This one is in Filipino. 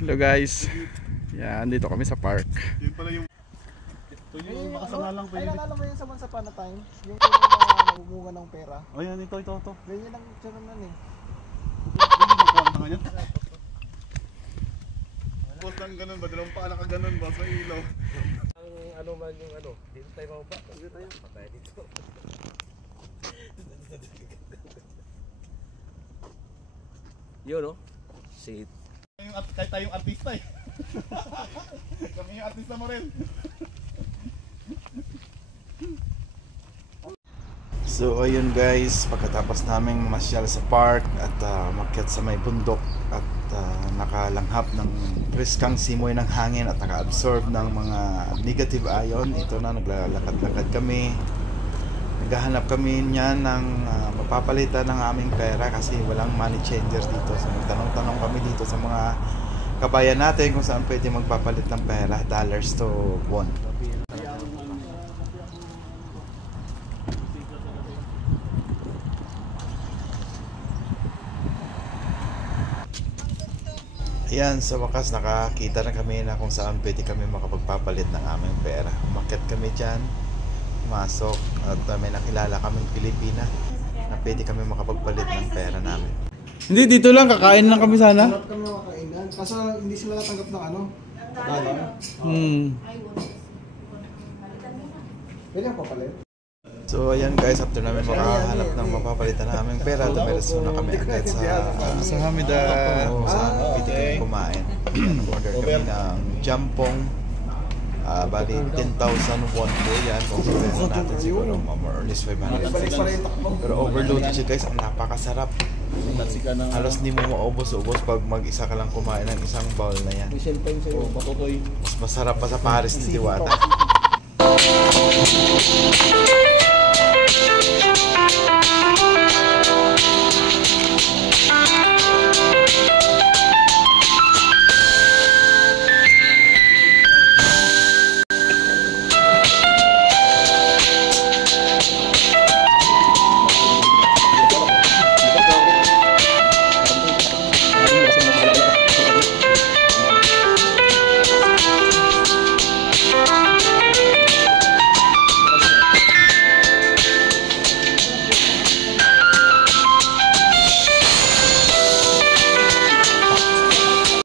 Hello guys. Yan, dito kami sa park. Yun pala yung yung makasangalang pwede. Ay, nalala mo yun sa Once Upon a Time? Yung na nabumunga ng pera. Oh yan, ito. Ganyan ang tsura nun eh. Hindi mo kuha na ganyan. Boss lang ganun ba? Dalawang paa ka ganun boss, may ilaw. Ang ano man yung ano, dito tayo mababa. Dito tayo, patay dito. Yun no? Si Kahit tayong artista eh. Kami yung artista mo rin. So ayun guys, pagkatapos naming masyal sa park at umakyat sa may bundok at nakalanghap ng preskang simoy ng hangin at naka-absorb ng mga negative ion, ito na naglalakad-lakad kami. Naghahanap kami niyan ng mapapalitan ng aming pera kasi walang money changers dito. So tanong-tanong kami dito sa mga kabayan natin kung saan pwede magpapalit ng pera, dollars to won. Ayan, sa wakas nakakita na kami na kung saan pwede kami makapagpapalit ng aming pera. Umakyat kami dyan, masok at may nakilala kaming Pilipina na pwede kami makapagpalit ng pera namin. Hindi, dito lang, kakain lang kami sana. Harap kami makakainan. Kaso hindi sila natanggap ng ano? Pwede ang papalit? So ayan guys, after namin makahanap ng mapapalitan na aming pera, dumiretso na kami agad sa Hamida. Saan pwede kami kumain. Order kami ng jampong. Bali 10,000 won po yan. Kung sabihin natin siguro more or less 500 pesos. Pero overloaded siya guys, ang napakasarap. Halos hindi mo maubos-ubos pag mag-isa ka lang kumain ng isang bowl na yan. Mas masarap pa sa Paris ni Diwata.